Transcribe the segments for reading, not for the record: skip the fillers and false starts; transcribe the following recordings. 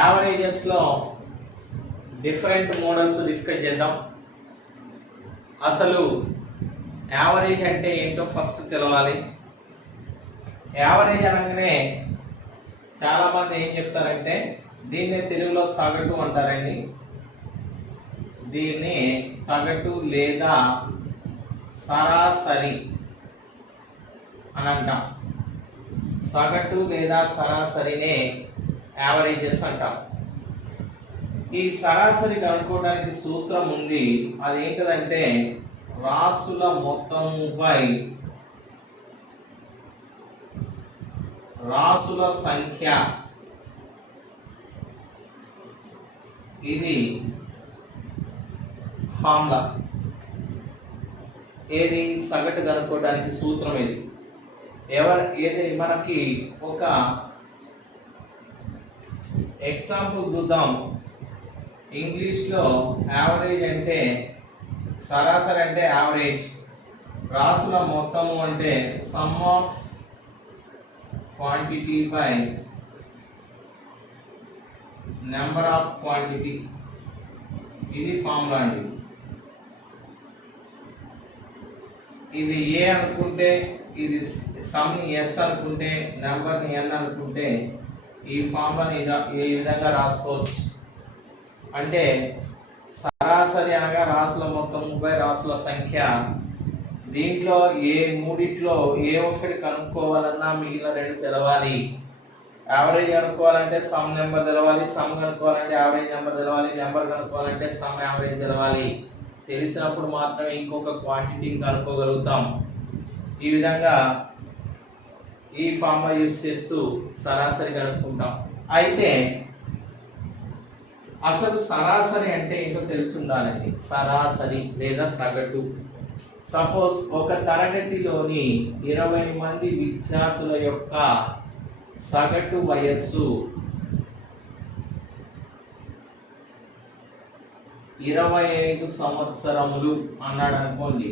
Averages లో different models discuss చేద్దాం. అసలు యావరేజ్ అంటే ఏంటో ఫస్ట్ తెలవాలి. యావరేజ్ అనగానే చాలా మంది ఏం చెప్తారంటే దీన్నే తెలుగులో సగటు అంటారండి. దీన్ని సగటు లేదా సరాసరి అని అంటాం. సగటు లేదా సరాసరినే యావరేజెస్ అంటాం. ఈ సరాసరి కనుక్కోవడానికి సూత్రం ఉంది. అదేంటంటే రాసుల మొత్తముపై రాసుల సంఖ్య. ఇది ఫార్ములా. ఏది సగటు కనుక్కోవడానికి సూత్రం ఏది ఏది మనకి ఒక ఎగ్జాంపుల్ చూద్దాం. ఇంగ్లీష్లో యావరేజ్ అంటే సరాసరి అంటే యావరేజ్, రాసుల మొత్తము అంటే some of quantity by number of quantity. ఇది ఫార్ములా అండి. ఇది ఏ అనుకుంటే, ఇది సమ్ని ఎస్ అనుకుంటే, నెంబర్ని ఎన్ అనుకుంటే ఈ ఫార్ములాని ఈ విధంగా రాసుకోవచ్చు. అంటే సరాసరి అనగా రాసుల మొత్తం బై రాసుల సంఖ్య. దీంట్లో ఏ మూడిట్లో ఏ ఒక్కటి కనుక్కోవాలన్నా మిగిలిన రెండు తెలవాలి. యావరేజ్ కనుక్కోవాలంటే సమ్ నెంబర్ తెలవాలి, సమ్ కనుక్కోవాలంటే యావరేజ్ నెంబర్ తెలవాలి, నెంబర్ కనుక్కోవాలంటే సమ్ యావరేజ్ తెలవాలి. తెలిసినప్పుడు మాత్రమే ఇంకొక క్వాంటిటీని కనుక్కోగలుగుతాం. ఈ విధంగా ఈ ఫార్ములా యూజ్ చేస్తూ సరాసరి కనుక్కుంటాం. అయితే అసలు సరాసరి అంటే ఏంటో తెలిసి ఉండాలండి. సరాసరి లేదా సగటు. సపోజ్ ఒక తరగతిలోని 20 మంది విద్యార్థుల యొక్క సగటు వయస్సు 25 సంవత్సరములు అన్నాడు అనుకోండి.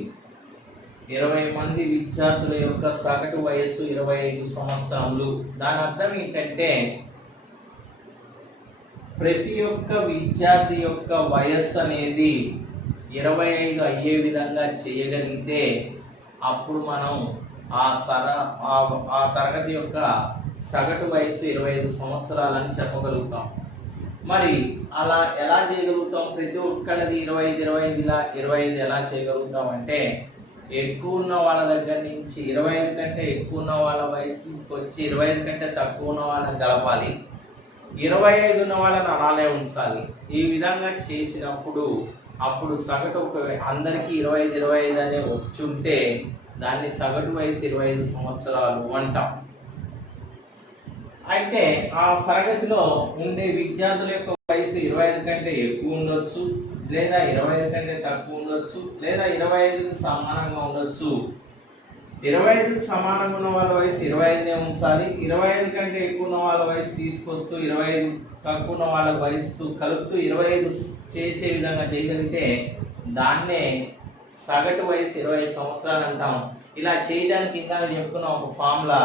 20 మంది విద్యార్థుల యొక్క సగటు వయస్సు 25 సంవత్సరములు. దాని అర్థం ఏంటంటే ప్రతి ఒక్క విద్యార్థి యొక్క వయస్సు అనేది 25 అయ్యే విధంగా చేయగలిగితే అప్పుడు మనం ఆ తరగతి యొక్క సగటు వయస్సు 25 సంవత్సరాలని చెప్పగలుగుతాం. మరి అలా ఎలా చేయగలుగుతాం? ప్రతి ఒక్కరిది 25 ఎలా చేయగలుగుతాం అంటే ఎక్కువ ఉన్న వాళ్ళ దగ్గర నుంచి 25 కంటే ఎక్కువ ఉన్న వాళ్ళ వయసు తీసుకొచ్చి 25 కంటే తక్కువ ఉన్న వాళ్ళని కలపాలి. 25 ఉన్న వాళ్ళని అలానే ఉంచాలి. ఈ విధంగా చేసినప్పుడు అప్పుడు సగటు అందరికీ 25 అనే వచ్చుంటే దాన్ని సగటు వయసు 25 సంవత్సరాలు అంటాం. అయితే ఆ తరగతిలో ఉండే విద్యార్థుల యొక్క వయసు 25 కంటే ఎక్కువ ఉండొచ్చు, లేదా 25 కంటే తక్కువ ఉండొచ్చు, లేదా 25కి సమానంగా ఉండొచ్చు. 25కి సమానంగా ఉన్న వాళ్ళ వయసు 25నే ఉంచాలి. 25 కంటే ఎక్కువ ఉన్న వాళ్ళ వయసు తీసుకొస్తూ 25 తక్కువ ఉన్న వాళ్ళ వయసు కలుపుతూ 25 చేసే విధంగా చేయగలిగితే దాన్నే సగటు వయసు 25 సంవత్సరాలు అంటాం. ఇలా చేయడానికి ఇందాక చెప్పుకున్న ఒక ఫార్ములా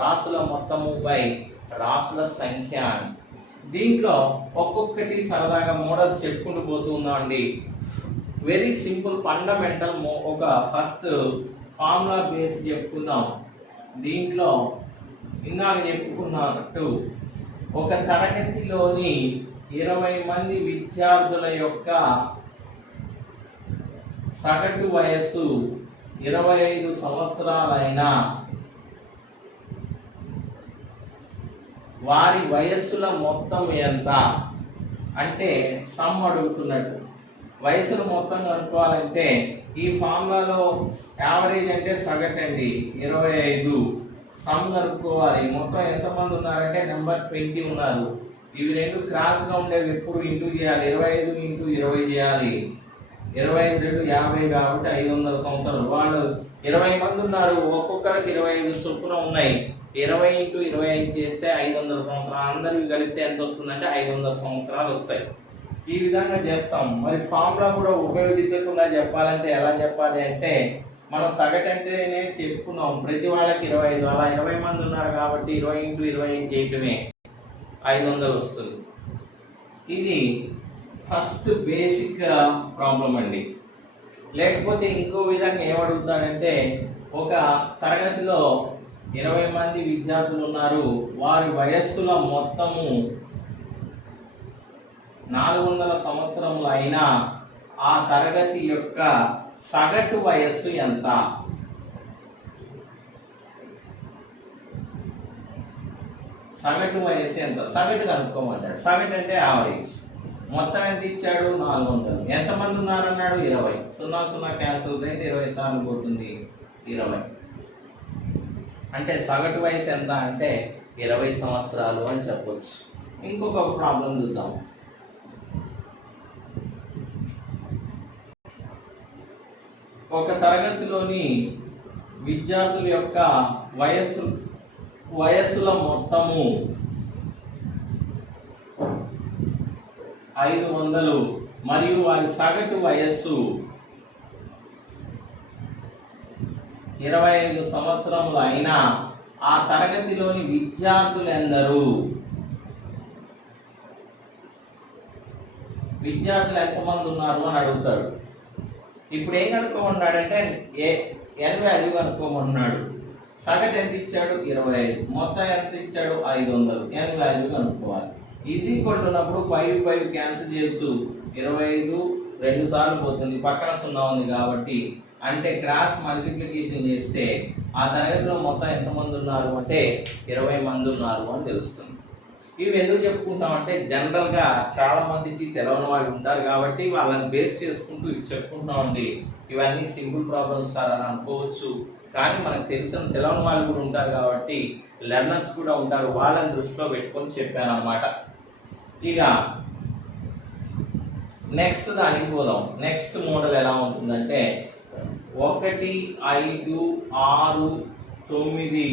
రాసుల మొత్తము బై రాసుల సంఖ్య. దీంట్లో ఒక్కొక్కటి సరదాగా మోడల్స్ చెప్పుకుంటూ పోతూ ఉన్నామండి. వెరీ సింపుల్ ఫండమెంటల్ ఒక ఫస్ట్ ఫార్ములా బేస్ చెప్పుకుందాం. దీంట్లో ఇందాక చెప్పుకున్నట్టు ఒక తరగతిలోని 20 మంది విద్యార్థుల యొక్క సగటు వయస్సు 25 సంవత్సరాలైన వారి వయస్సుల మొత్తం ఎంత అంటే సమ్ అడుగుతున్నట్టు. వయసుల మొత్తం కనుక్కోవాలంటే ఈ ఫార్ములాలో యావరేజ్ అంటే సగటు అండి 25. సమ్ కనుక్కోవాలి. మొత్తం ఎంతమంది ఉన్నారంటే నెంబర్ 20 ఉన్నారు. ఇవి రెండు క్రాస్గా ఉండేవి ఎప్పుడు ఇంటూ చేయాలి. 25 ఇంటూ 20 చేయాలి. 25 2 50 కాబట్టి 500 సంవత్సరాలు. వాళ్ళు 20 మంది ఉన్నారు. ఒక్కొక్కరికి 25 చొప్పున ఉన్నాయి. 20 ఇంటూ 25 చేస్తే 500 సంవత్సరాలు. అందరికి కలిపితే ఎంత వస్తుందంటే 500 సంవత్సరాలు వస్తాయి. ఈ విధంగా చేస్తాం. మరి ఫార్ములా కూడా ఉపయోగించకుండా చెప్పాలంటే ఎలా చెప్పాలి అంటే మనం సగటు అంటేనే చెప్పుకున్నాం. ప్రతి వాళ్ళకి 25, అలా 20 మంది ఉన్నారు కాబట్టి 20 ఇంటూ 20 చేయటమే 500 వస్తుంది. ఇది ఫస్ట్ బేసిక్ ప్రాబ్లం అండి. లేకపోతే ఇంకో విధంగా ఏమడుగుతాడంటే, ఒక తరగతిలో 20 మంది విద్యార్థులు ఉన్నారు, వారి వయస్సుల మొత్తము 400 సంవత్సరములు అయినా ఆ తరగతి యొక్క సగటు వయస్సు ఎంత? సగటు వయస్సు ఎంత? సగటు కనుక్కోమంటాడు. సగటు అంటే యావరేజ్. మొత్తం ఎంత ఇచ్చాడు? 400. ఎంతమంది ఉన్నారన్నాడు? 20. 0 0 క్యాన్సిల్ అయితే 20 సార్లు పోతుంది, 20. అంటే సగటు వయసు ఎంత అంటే 20 సంవత్సరాలు అని చెప్పొచ్చు. ఇంకొక ప్రాబ్లం చూద్దాం. ఒక తరగతిలోని విద్యార్థుల యొక్క వయస్సుల మొత్తము 500 మరియు వారి సగటు వయస్సు 25 సంవత్సరములు అయినా ఆ తరగతిలోని విద్యార్థులు ఎందరు? విద్యార్థులు ఎంతమంది ఉన్నారు అని అడుగుతాడు. ఇప్పుడు ఏం కనుక్కోమన్నాడంటే ఎన్ వాల్యూ కనుక్కోమన్నాడు. సగటు ఎంత ఇచ్చాడు? 25. మొత్తం ఎంత ఇచ్చాడు? 500. ఎన్ వాల్యూ కనుక్కోవాలి. ఈజీ ఈక్వల్ ఉన్నప్పుడు 5 క్యాన్సిల్ చేయొచ్చు. 25 2 సార్లు పోతుంది, పక్కన 0 ఉంది కాబట్టి. అంటే క్రాస్ మల్టిప్లికేషన్ చేస్తే ఆ తరగతిలో మొత్తం ఎంతమంది ఉన్నారు అంటే 20 మంది ఉన్నారు అని తెలుస్తుంది. ఇవి ఎందుకు చెప్పుకుంటామంటే, జనరల్గా చాలా మందికి తెలవని వాళ్ళు ఉంటారు కాబట్టి వాళ్ళని బేస్ చేసుకుంటూ ఇవి చెప్పుకుంటామండి. ఇవన్నీ సింపుల్ ప్రాబ్లమ్స్ సార్ అని అనుకోవచ్చు, కానీ మనకు తెలవని వాళ్ళు కూడా ఉంటారు కాబట్టి, లెర్నర్స్ కూడా ఉంటారు, వాళ్ళని దృష్టిలో పెట్టుకొని చెప్పాను అన్నమాట. ఇక నెక్స్ట్ దానికి పోదాం. నెక్స్ట్ మోడల్ ఎలా ఉంటుందంటే 1 5 6 9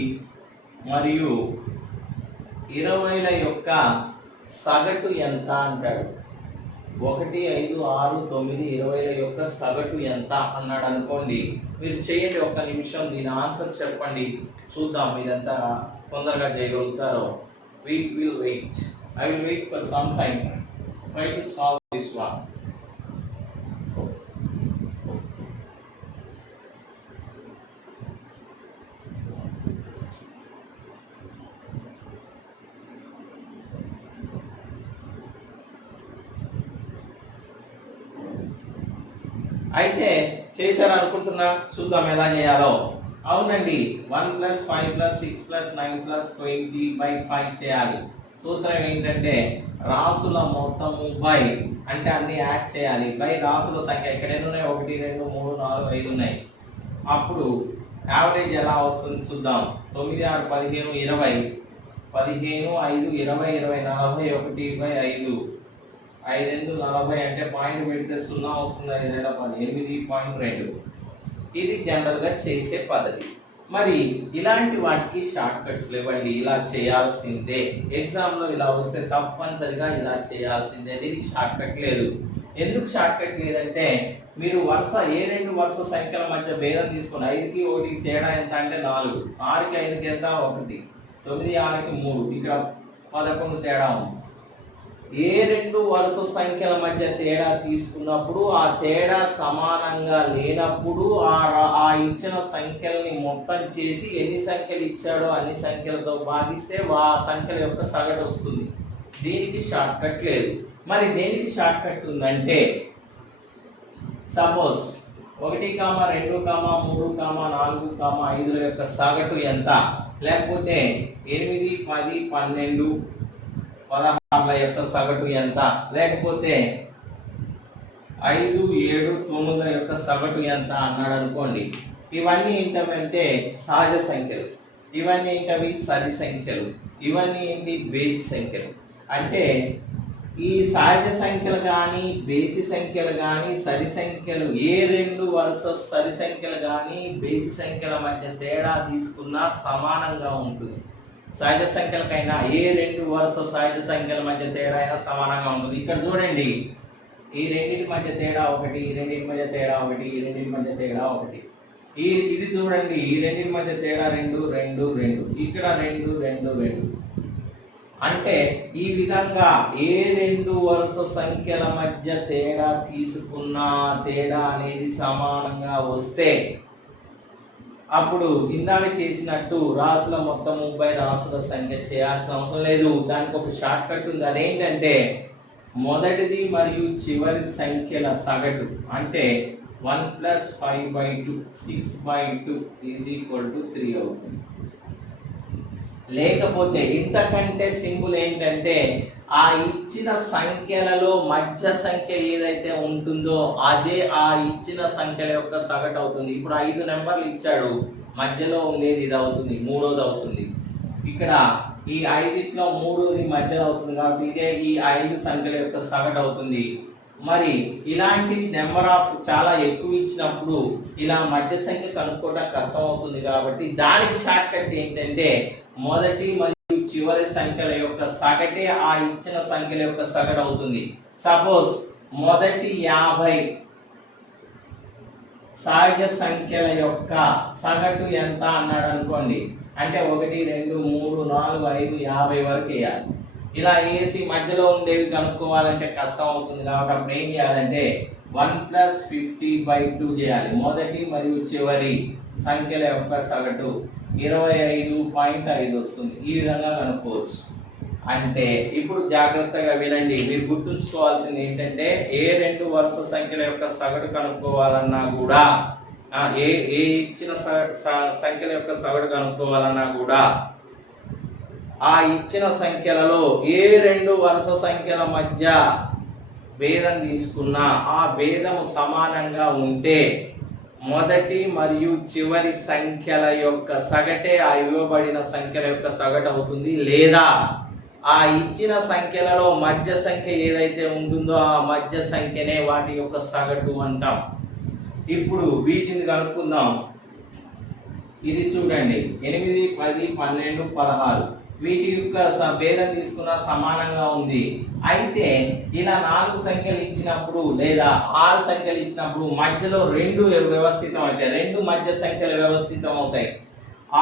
మరియు 20ల యొక్క సగటు ఎంత అంటాడు. 1 5 6 9 20ల యొక్క సగటు ఎంత అన్నాడు అనుకోండి. మీరు చేయండి, 1 నిమిషం దీని ఆన్సర్ చెప్పండి, చూద్దాం ఇదంతా తొందరగా చేయగలుగుతారో. We will wait. I will wait for some time. Try to solve this one. అయితే చేశారు అనుకుంటున్నా, చూద్దాం ఎలా చేయాలో. అవునండి, 1 + 5 + 6 + 9 + 20/5 చేయాలి. సూత్రం ఏంటంటే రాసుల మొత్తము బై, అంటే అన్ని యాడ్ చేయాలి, బై రాసుల సంఖ్య. ఇక్కడ ఎన్ని ఉన్నాయి? 1 2 3 4 5 ఉన్నాయి. అప్పుడు యావరేజ్ ఎలా వస్తుంది చూద్దాం. 9 6 15 20, 15 5 20 20 40, 1/5, 5 40 అంటే పాయింట్ పెడితే 0 వస్తుంది. 5 8.2. ఇది జనరల్ గా చేసే పద్ధతి. మరి ఇలాంటి వాటికి షార్ట్ కట్స్ లేవండి, ఇలా చేయాల్సిందే. ఎగ్జామ్ లో ఇలా వస్తే తప్పనిసరిగా ఇలా చేయాల్సిందే, దీనికి షార్ట్ కట్ లేదు. ఎందుకు షార్ట్ కట్ లేదంటే, మీరు ఏ 2 వరుస సంఖ్యల మధ్య భేదం తీసుకుని 5కి 1కి తేడా ఎంత అంటే 4, 6కి 5కి ఎంత 1, 9 6కి 3, ఇక్కడ 11 తేడా ఉంది. ఏ 2 వరుస సంఖ్యల మధ్య తేడా తీసుకున్నప్పుడు ఆ తేడా సమానంగా లేనప్పుడు ఆ ఇచ్చిన సంఖ్యల్ని మొత్తం చేసి ఎన్ని సంఖ్యలు ఇచ్చాడో అన్ని సంఖ్యలతో భాగిస్తే ఆ సంఖ్యల యొక్క సగటు వస్తుంది. దీనికి షార్ట్ కట్ లేదు. మరి దేనికి షార్ట్ కట్ ఉందంటే, సపోజ్ 1, 2, 3, 4, 5ల యొక్క సగటు ఎంత, లేకపోతే 8, 10, 12, 16ల యొక్క సగటు ఎంత, లేకపోతే 5, 7, 9ల యొక్క సగటు ఎంత అన్నాడు అనుకోండి. ఇవన్నీ ఏంటంటే సహజ సంఖ్యలు, ఇవన్నీ ఏంటవి సరి సంఖ్యలు, ఇవన్నీ ఏంటి బేసి సంఖ్యలు. అంటే ఈ సహజ సంఖ్యలు కానీ బేసి సంఖ్యలు కానీ సరి సంఖ్యలు, ఏ 2 వరుస సరి సంఖ్యలు కానీ బేసి సంఖ్యల మధ్య తేడా తీసుకున్నా సమానంగా ఉంటుంది. సహజ సంఖ్యలకైనా ఏ 2 వరుస సహజ సంఖ్యల మధ్య తేడా అయినా సమానంగా ఉంటుంది. ఇక్కడ చూడండి, ఈ రెండింటి మధ్య తేడా 1, ఈ రెండింటి మధ్య తేడా 1, ఈ రెండింటి మధ్య తేడా 1. ఇది చూడండి, ఈ రెండింటి మధ్య తేడా 2, 2, 2, ఇక్కడ 2, 2, 2. అంటే ఈ విధంగా ఏ రెండు వరుస సంఖ్యల మధ్య తేడా తీసుకున్నా తేడా అనేది సమానంగా వస్తే అప్పుడు ఇందాక చేసినట్టు రాసుల మొత్తం 30 రాసుల సంఖ్య చేయాల్సిన అవసరం లేదు. దానికి ఒక షార్ట్ కట్ ఉంది. అదేంటంటే మొదటిది మరియు చివరి సంఖ్యల సగటు అంటే 1 + 5/2 6/2 = 3 అవుతుంది. లేకపోతే ఇంతకంటే సింపుల్ ఏంటంటే ఆ ఇచ్చిన సంఖ్యలలో మధ్య సంఖ్య ఏదైతే ఉంటుందో అదే ఆ ఇచ్చిన సంఖ్యల యొక్క సగటు అవుతుంది. ఇప్పుడు 5 నెంబర్లు ఇచ్చాడు, మధ్యలో ఉండేది ఇది అవుతుంది, మూడోది అవుతుంది. ఇక్కడ ఈ 5లో మూడోది మధ్యలో అవుతుంది కాబట్టి ఇదే ఈ 5 సంఖ్యల యొక్క సగటు అవుతుంది. మరి ఇలాంటి నెంబర్ ఆఫ్ చాలా ఎక్కువ ఇచ్చినప్పుడు ఇలా మధ్య సంఖ్య కనుక్కోవడం కష్టం అవుతుంది కాబట్టి దానికి షార్ట్ కట్ ఏంటంటే మొదటి మరియు చివరి సంఖ్యల యొక్క సగటే ఆ ఇచ్చిన సంఖ్యల యొక్క సగటు అవుతుంది. సపోజ్ మొదటి 50 సహజ సంఖ్యల యొక్క సగటు ఎంత అన్నాడు అనుకోండి. అంటే 1 2 3 4 5 50 వరకు వేయాలి. ఇలా వేసి మధ్యలో ఉండేవి కనుక్కోవాలంటే కష్టం అవుతుంది కాబట్టి అప్పుడు ఏం చేయాలంటే 1 + 50/2 చేయాలి. మొదటి మరియు చివరి సంఖ్యల యొక్క సగటు 25.5 వస్తుంది. ఈ విధంగా కనుక్కోవచ్చు. అంటే ఇప్పుడు జాగ్రత్తగా వినండి. మీరు గుర్తుంచుకోవాల్సింది ఏంటంటే ఏ రెండు వరుస సంఖ్యల యొక్క సగటు కనుక్కోవాలన్నా కూడా ఏ ఇచ్చిన సంఖ్యల యొక్క సగటు కనుక్కోవాలన్నా కూడా ఆ ఇచ్చిన సంఖ్యలలో ఏ రెండు వరుస సంఖ్యల మధ్య భేదం తీసుకున్నా ఆ భేదము సమానంగా ఉంటే మొదటి మరియు చివరి సంఖ్యల యొక్క సగటే ఆ ఇవ్వబడిన సంఖ్యల యొక్క సగటు అవుతుంది. లేదా ఆ ఇచ్చిన సంఖ్యలలో మధ్య సంఖ్య ఏదైతే ఉంటుందో ఆ మధ్య సంఖ్యనే వాటి యొక్క సగటు అంటాం. ఇప్పుడు వీటిని కనుక్కుందాం. ఇది చూడండి 8 10 12 16 వీటి యొక్క భేదం తీసుకున్న సమానంగా ఉంది. అయితే ఇలా 4 సంఖ్యలు ఇచ్చినప్పుడు లేదా 6 సంఖ్యలు ఇచ్చినప్పుడు మధ్యలో 2 వ్యవస్థితం అవుతాయి. 2 మధ్య సంఖ్యలు వ్యవస్థితం అవుతాయి.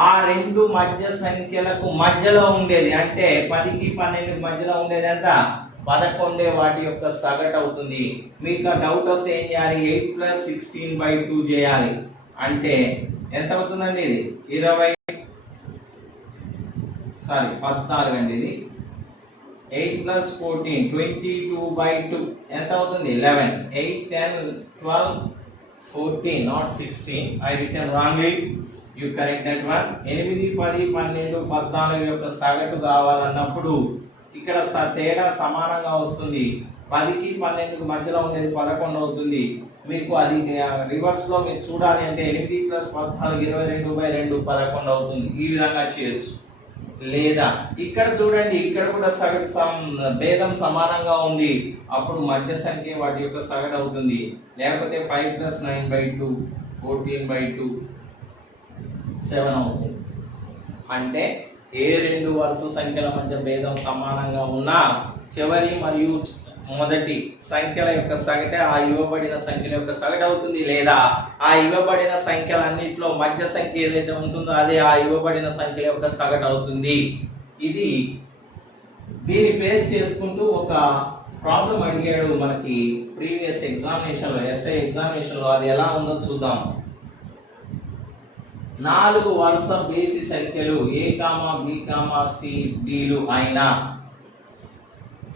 ఆ 2 మధ్య సంఖ్యలకు మధ్యలో ఉండేది అంటే 10కి 12కి మధ్యలో ఉండేది ఎంత 11 వాటి యొక్క సగటు అవుతుంది. మీకు ఆ డౌట్ వస్తే ఏం చేయాలి 8 + 16/2 చేయాలి. అంటే ఎంత అవుతుందండి ఇది 14 అండి. ఇది 8 + 14 22/2 ఎంత అవుతుంది 11. 8 10 12 14 not 16. I written wrongly. You correct that one. 8 10 12 14 యొక్క సగటు కావాలన్నప్పుడు ఇక్కడ తేడా సమానంగా వస్తుంది. 10కి 12కి మధ్యలో ఉండేది 11 అవుతుంది. మీకు అది రివర్స్ లో మీరు చూడాలి అంటే 8 + 14 22/2 11 అవుతుంది. ఈ విధంగా చేయొచ్చు. లేదా ఇక్కడ చూడండి, ఇక్కడ కూడా సగటు భేదం సమానంగా ఉంది. అప్పుడు మధ్య సంఖ్య వాటి యొక్క సగటు అవుతుంది. లేకపోతే 5 + 9/2 14/2 7 అవుతుంది. అంటే ఏ రెండు వరుస సంఖ్యల మధ్య భేదం సమానంగా ఉన్నా చివరి మరియు మొదటి సంఖ్యల యొక్క సగటే ఆ ఇవ్వబడిన సంఖ్యల యొక్క సగటు అవుతుంది. లేదా ఆ ఇవ్వబడిన సంఖ్యలన్నింటిలో మధ్య సంఖ్య ఏదైతే ఉంటుందో అదే ఆ ఇవ్వబడిన సంఖ్య యొక్క సగటు అవుతుంది. దీన్ని బేస్ చేసుకుంటూ ఒక ప్రాబ్లం అడిగాడు మనకి ప్రీవియస్ ఎగ్జామినేషన్ లో, ఎస్ఐ ఎగ్జామినేషన్ లో. అది ఎలా ఉందో చూద్దాం. 4 వరుస బేసి సంఖ్యలు A, B, C, Dలు అయిన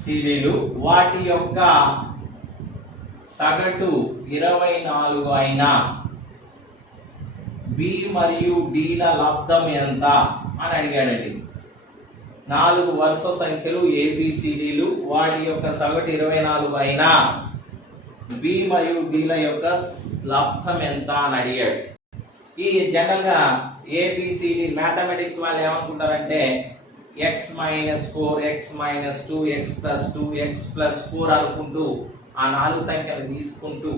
సిడీలు వాటి యొక్క సగటు 24 అయినా B మరియు Dల లబ్ధం ఎంత అని అడిగాడండి. 4 వరుస సంఖ్యలు ABCDలు వాటి యొక్క సగటు 24 అయినా B మరియు Dల యొక్క లబ్ధం ఎంత అని అడిగాడు. ఈ జనరల్ గా ABCD మ్యాథమెటిక్స్ వాళ్ళు ఏమనుకుంటారంటే x - 4 x - 2 x + 2 x + 4 అనుకుంటూ ఆ 4 సంఖ్యలు తీసుకుంటూ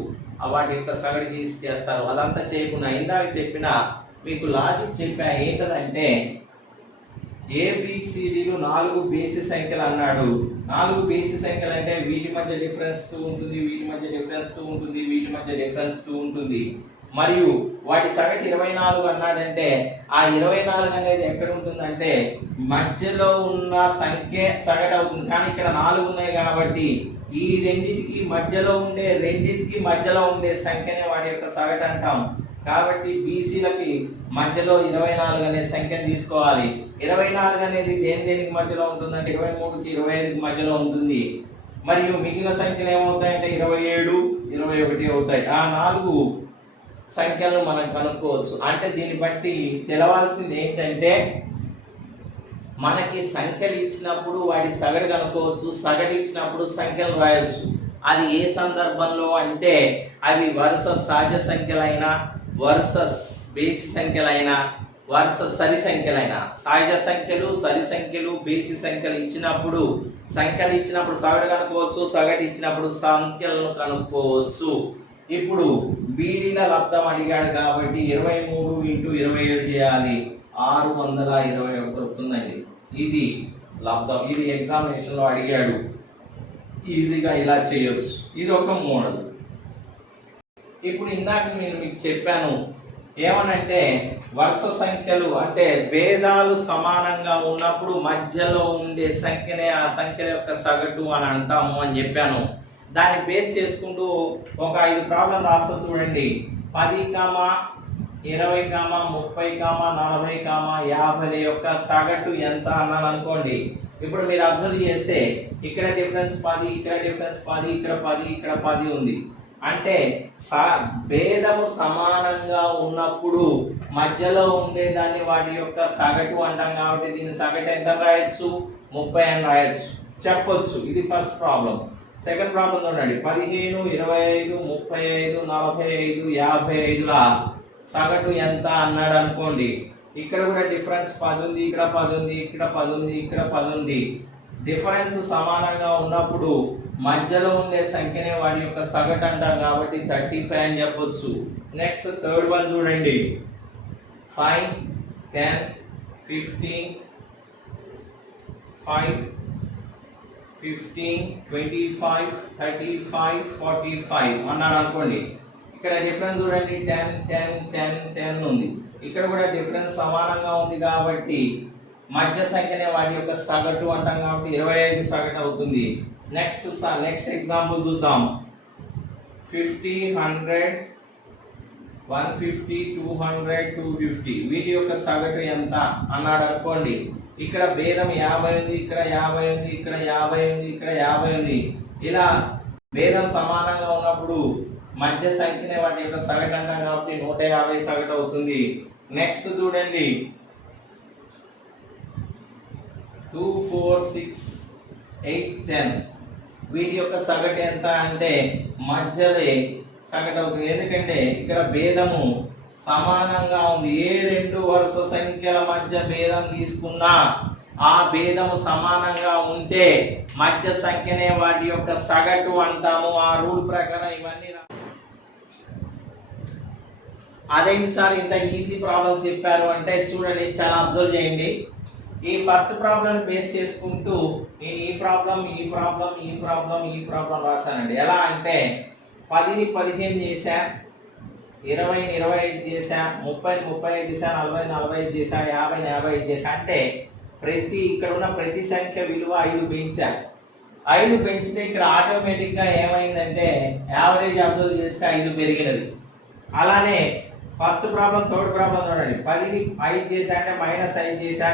వాటి యొక్క సగటు చేస్తారు. అదంతా చేయకుండా ఇందాక చెప్పిన మీకు లాజిక్ చెప్పా. ఏంటంటే ABCDలు 4 బేసి సంఖ్యలు అన్నాడు. 4 బేసి సంఖ్యలు అంటే వీటి మధ్య డిఫరెన్స్ 2 ఉంటుంది, వీటి మధ్య డిఫరెన్స్ 2 ఉంటుంది, వీటి మధ్య డిఫరెన్స్ 2 ఉంటుంది. మరియు వాటి సగటు 24 అన్నాడంటే ఆ 24 అనేది ఎక్కడ ఉంటుందంటే మధ్యలో ఉన్న సంఖ్య సగటు అవుతుంది. కానీ ఇక్కడ 4 ఉన్నాయి కాబట్టి ఈ రెండింటికి మధ్యలో ఉండే సంఖ్యనే వాటి యొక్క సగటు అంటాం. కాబట్టి బీసీలకి మధ్యలో 24 అనే సంఖ్యను తీసుకోవాలి. 24 అనేది దేనికి మధ్యలో ఉంటుందంటే 23కి 25కి మధ్యలో ఉంటుంది. మరియు మిగిలిన సంఖ్యలు ఏమవుతాయంటే 27, 21 అవుతాయి. ఆ 4 సంఖ్యలను మనం కనుక్కోవచ్చు. అంటే దీన్ని బట్టి తెలవాల్సింది ఏంటంటే మనకి సంఖ్యలు ఇచ్చినప్పుడు వాటి సగటు కనుక్కోవచ్చు, సగటు ఇచ్చినప్పుడు సంఖ్యలు రాయొచ్చు. అది ఏ సందర్భంలో అంటే అవి వరుస సహజ సంఖ్యలైనా, వరుస బేసి సంఖ్యలైనా, వరుస సరి సంఖ్యలైనా, సహజ సంఖ్యలు, సరి సంఖ్యలు, బేసి సంఖ్యలు ఇచ్చినప్పుడు సగటు కనుక్కోవచ్చు, సగటు ఇచ్చినప్పుడు సంఖ్యలను కనుక్కోవచ్చు. ఇప్పుడు బీడీల లబ్ధం అడిగాడు కాబట్టి 23 × 27 చేయాలి, 621 వస్తుందండి. ఇది లబ్ధం. ఇది ఎగ్జామినేషన్ లో అడిగాడు. ఈజీగా ఇలా చేయొచ్చు. ఇది ఒక మోడల్. ఇప్పుడు ఇందాక నేను మీకు చెప్పాను ఏమనంటే వరుస సంఖ్యలు అంటే భేదాలు సమానంగా ఉన్నప్పుడు మధ్యలో ఉండే సంఖ్యనే ఆ సంఖ్యల యొక్క సగటు అని అంటాము అని చెప్పాను. దాన్ని బేస్ చేసుకుంటూ ఒక 5 ప్రాబ్లం రాస్తా చూడండి. 10, 20, 30, 40, 50 యొక్క సగటు ఎంత అన్నాను అనుకోండి. ఇప్పుడు మీరు అబ్జర్వ్ చేస్తే ఇక్కడ డిఫరెన్స్ 10, ఇక్కడ డిఫరెన్స్ 10, ఇక్కడ 10, ఇక్కడ 10 ఉంది. అంటే భేదము సమానంగా ఉన్నప్పుడు మధ్యలో ఉండేదాన్ని వాటి యొక్క సగటు అంటాం. కాబట్టి దీని సగటు ఎంత రాయొచ్చు? 30 అని రాయొచ్చు, చెప్పొచ్చు. ఇది ఫస్ట్ ప్రాబ్లం. సెకండ్ ప్రాబ్లం చూడండి. 15, 25, 35, 45, 55ల సగటు ఎంత అన్నాడు అనుకోండి. ఇక్కడ కూడా డిఫరెన్స్ 10 ఉంది, ఇక్కడ 10 ఉంది, ఇక్కడ 10 ఉంది, ఇక్కడ 10 ఉంది. డిఫరెన్స్ సమానంగా ఉన్నప్పుడు మధ్యలో ఉండే సంఖ్యనే వాటి యొక్క సగటు అంటాం. కాబట్టి 35 అని చెప్పొచ్చు. నెక్స్ట్ థర్డ్ వన్ చూడండి. 5, 10, 15, 25, 35, 45 అన్నాడు అనుకోండి. ఇక్కడ డిఫరెన్స్ చూడండి. 10, 10, 10, 10 ఉంది. ఇక్కడ కూడా డిఫరెన్స్ సమానంగా ఉంది కాబట్టి మధ్య సంఖ్యనే వాటి యొక్క సగటు అంటాం. కాబట్టి 25 సగటు అవుతుంది. నెక్స్ట్ ఎగ్జాంపుల్ చూద్దాం. 50, 100, 150, 200, 250 వీటి యొక్క సగటు ఎంత అన్నాడు అనుకోండి. ఇక్కడ భేదం 50 ఉంది, ఇక్కడ 50 ఉంది, ఇక్కడ 50 ఉంది, ఇక్కడ 50 ఉంది. ఇలా భేదం సమానంగా ఉన్నప్పుడు మధ్య సంఖ్యనే వాటి యొక్క సగటు అంటాం. కాబట్టి 150 సగటు అవుతుంది. నెక్స్ట్ చూడండి. 2, 4, 6, 8, 10 వీటి యొక్క సగటు ఎంత అంటే మధ్యదే సగటు అవుతుంది. ఎందుకంటే ఇక్కడ భేదము సమానంగా ఉంది. ఏ రెండు వరుస సంఖ్యల మధ్య భేదం తీసుకున్నా ఆ భేదము సమానంగా ఉంటే మధ్య సంఖ్యనే వాటి యొక్క సగటు అంటాము. ఆ రూల్ ప్రకారం ఇవన్నీ అదేంటి సార్ ఇంత ఈజీ ప్రాబ్లమ్స్ చెప్పారు అంటే చూడండి, చాలా అబ్జర్వ్ చేయండి. ఈ ఫస్ట్ ప్రాబ్లం బేస్ చేసుకుంటూ నేను ఈ ప్రాబ్లం రాశానండి. ఎలా అంటే 10ని 15 చేశా, 20ని 25 చేశా, 30ని 35 చేశా, 40ని 45 చేశా, 50ని 55 చేశా. అంటే ఇక్కడ ఉన్న ప్రతి సంఖ్య విలువ 5 పెంచా. 5 పెంచితే ఇక్కడ ఆటోమేటిక్ గా ఏమైందంటే యావరేజ్ అబ్జర్వ్ చేస్తే 5 పెరిగినది. అలానే ఫస్ట్ ప్రాబ్లం థర్డ్ ప్రాబ్లం చూడండి. 10ని 5 చేశా అంటే -5 చేశా,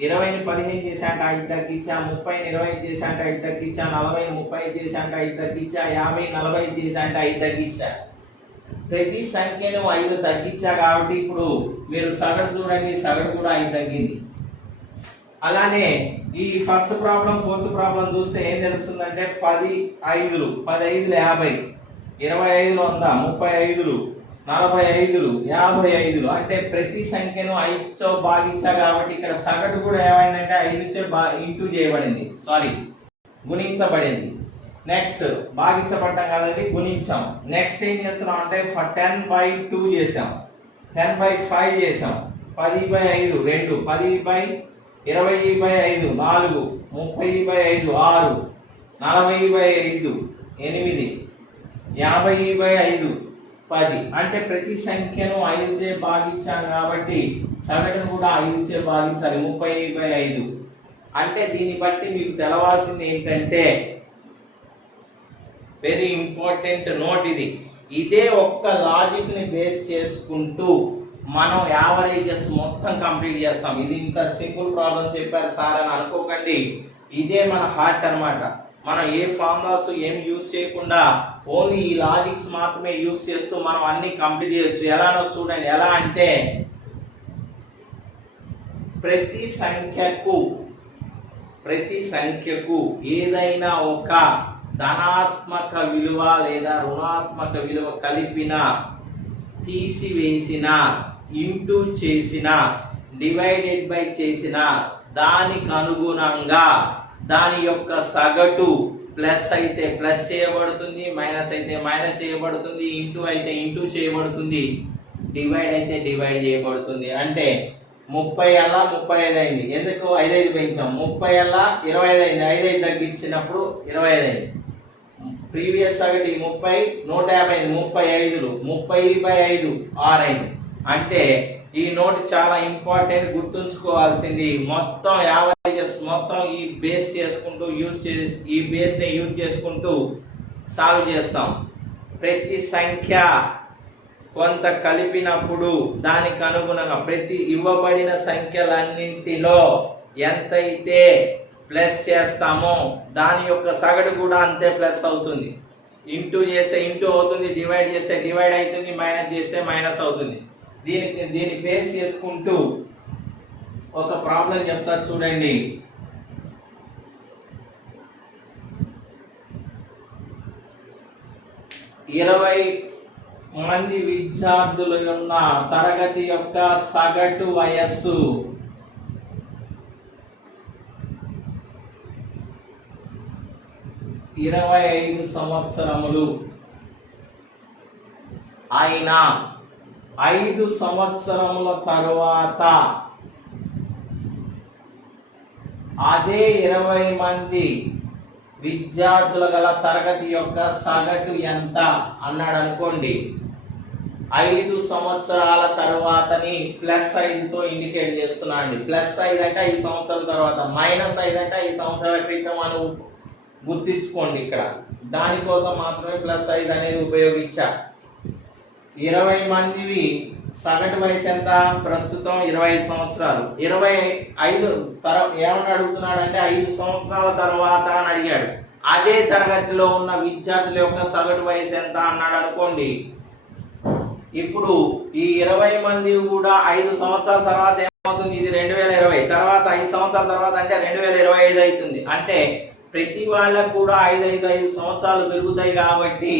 20ని 15 చేశా అంటే 5 తగ్గించా, 30ని 25 చేశా అంటే 5 తగ్గించా, 40ని 35 చేశా అంటే 5 తగ్గించా, 50ని 45 చేశా అంటే 5 తగ్గించా. ప్రతి సంఖ్యను 5 తగ్గించా. కాబట్టి ఇప్పుడు మీరు సగటు చూడండి, సగటు కూడా 5 తగ్గింది. అలానే ఈ ఫస్ట్ ప్రాబ్లం ఫోర్త్ ప్రాబ్లం చూస్తే ఏం తెలుస్తుందంటే 10 5లు 50, 25 100, 35, 45, 55 అంటే ప్రతి సంఖ్యను 5తో భాగించా. కాబట్టి ఇక్కడ సగటు కూడా ఏమైందంటే 5చే ఇంటూ చేయబడింది, గుణించబడింది. నెక్స్ట్ భాగించబడ్డాం కదండి, గుణించాం. నెక్స్ట్ ఏం చేస్తున్నాం అంటే 10/2 చేసాం, 10/5 చేసాం, 10/5 2, 10/20/5 4, 30/5 6, 40/5 8, 50/5 10 అంటే ప్రతి సంఖ్యను 5చే భాగించాను కాబట్టి సగటును కూడా 5చే భాగించాలి 30/5. అంటే దీన్ని బట్టి మీకు తెలవాల్సింది ఏంటంటే వెరీ ఇంపార్టెంట్ నోట్ ఇది. ఇదే ఒక్క లాజిక్ ని బేస్ చేసుకుంటూ మనం యావరేజెస్ మొత్తం కంప్లీట్ చేస్తాం. ఇది ఇంత సింపుల్ ప్రాబ్లం చెప్పారు సార్ అని అనుకోకండి. ఇదే మన హార్ట్ అన్నమాట. మనం ఏ ఫార్ములాస్ ఏం యూజ్ చేయకుండా ఓన్లీ ఈ లాజిక్స్ మాత్రమే యూజ్ చేస్తూ మనం అన్ని కంప్లీట్ చేయొచ్చు. ఎలానో చూడండి. ఎలా అంటే ప్రతి సంఖ్యకు ఏదైనా ఒక ధనాత్మక విలువ లేదా రుణాత్మక విలువ కలిపిన, తీసివేసిన, ఇంటూ చేసిన, డివైడెడ్ బై చేసిన దానికి అనుగుణంగా దాని యొక్క సగటు ప్లస్ అయితే ప్లస్ చేయబడుతుంది, మైనస్ అయితే మైనస్ చేయబడుతుంది, ఇంటూ అయితే ఇంటూ చేయబడుతుంది, డివైడ్ అయితే డివైడ్ చేయబడుతుంది. అంటే 30 అలా 35 అయింది. ఎందుకు 5 పెంచాం. 30 అలా 25 అయింది. 5 తగ్గించినప్పుడు 25 అయింది. ప్రీవియస్ సగటు 30 150 అయింది. 35 30/5 6 అయింది. అంటే ఈ నోట్ చాలా ఇంపార్టెంట్, గుర్తుంచుకోవాల్సింది. మొత్తం యావరేజెస్ మొత్తం ఈ బేస్ చేసుకుంటూ ఈ బేస్ ని యూజ్ చేసుకుంటూ సాల్వ్ చేస్తాం. ప్రతి సంఖ్య కొంత కలిపినప్పుడు దానికి అనుగుణంగా ప్రతి ఇవ్వబడిన సంఖ్యలన్నింటిలో ఎంతైతే ప్లస్ చేస్తామో దాని యొక్క సగటు కూడా అంతే ప్లస్ అవుతుంది. ఇంటూ చేస్తే ఇంటూ అవుతుంది, డివైడ్ చేస్తే డివైడ్ అవుతుంది, మైనస్ చేస్తే మైనస్ అవుతుంది. దీన్ని బేస్ చేసుకుంటూ ఒక ప్రాబ్లం చెప్తా చూడండి. ఇరవై మంది విద్యార్థులు ఉన్న తరగతి యొక్క సగటు వయస్సు 25 సంవత్సరములు అయినా 5 సంవత్సరముల తరువాత అదే 20 మంది విద్యార్థుల గల తరగతి యొక్క సగటు ఎంత అన్నాడు అనుకోండి. 5 సంవత్సరాల తర్వాతని +5తో ఇండికేట్ చేస్తున్నా అండి. +5 అంటే 5 సంవత్సరాల తర్వాత, -5 అంటే 5 సంవత్సరాల క్రితం అని గుర్తించుకోండి. ఇక్కడ దానికోసం మాత్రమే +5 అనేది ఉపయోగించా. 20 మందివి సగటు వయసు ఎంత? ప్రస్తుతం 25 సంవత్సరాలు. 25 ఏమని అడుగుతున్నాడు అంటే 5 సంవత్సరాల తర్వాత అని అడిగాడు. అదే తరగతిలో ఉన్న విద్యార్థుల యొక్క సగటు వయసు ఎంత అన్నాడు అనుకోండి. ఇప్పుడు ఈ 20 మంది కూడా 5 సంవత్సరాల తర్వాత ఏమవుతుంది? ఇది 2020 తర్వాత 5 సంవత్సరాల తర్వాత అంటే 2025 అవుతుంది. అంటే ప్రతి వాళ్ళకు కూడా 5 సంవత్సరాలు పెరుగుతాయి కాబట్టి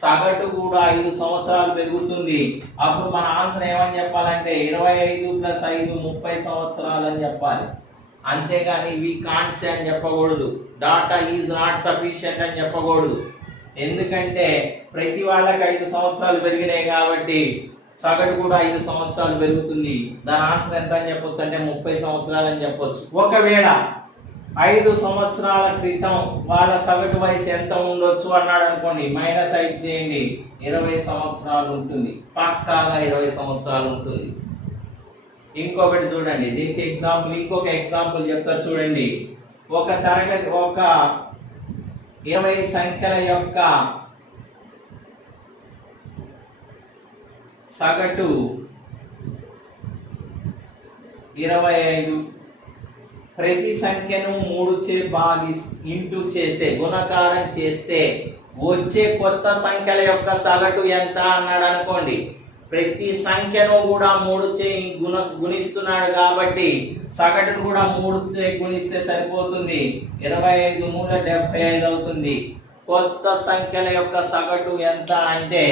సగటు కూడా 5 సంవత్సరాలు పెరుగుతుంది. అప్పుడు మన ఆన్సర్ ఏమని చెప్పాలంటే 25 + 5 30 సంవత్సరాలు అని చెప్పాలి. అంతేగాని వి కాంట్ సే అని చెప్పకూడదు. డాటా ఈజ్ నాట్ సఫిషియెంట్ అని చెప్పకూడదు. ఎందుకంటే ప్రతి వాళ్ళకి 5 సంవత్సరాలు పెరిగినాయి కాబట్టి సగటు కూడా 5 సంవత్సరాలు పెరుగుతుంది. దాని ఆన్సర్ ఎంత అని చెప్పొచ్చు అంటే 30 సంవత్సరాలు అని చెప్పొచ్చు. ఒకవేళ 5 సంవత్సరాల క్రితం వాళ్ళ సగటు వయసు ఎంత ఉండొచ్చు అన్నాడు అనుకోండి. -5 చేయండి, 20 సంవత్సరాలు ఉంటుంది. పక్కాగా 20 సంవత్సరాలు ఉంటుంది. ఇంకొకటి చూడండి, దీనికి ఇంకొక ఎగ్జాంపుల్ చెప్తా చూడండి. ఒక 20 సంఖ్యల యొక్క సగటు 25. ప్రతి సంఖ్యను 3చే ఇంటూ చేస్తే, గుణకారం చేస్తే వచ్చే కొత్త సంఖ్యల యొక్క సగటు ఎంత అన్నాడు అనుకోండి. ప్రతి సంఖ్యను కూడా 3చే గుణిస్తున్నాడు కాబట్టి సగటును కూడా 3చే గుణిస్తే సరిపోతుంది. 25 3 75 అవుతుంది. కొత్త సంఖ్యల యొక్క సగటు ఎంత అంటే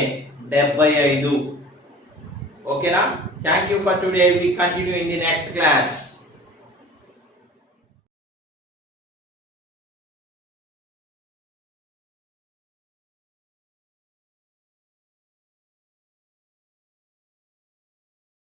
75. ఓకేనా? Thank you for today. We continue in the next class.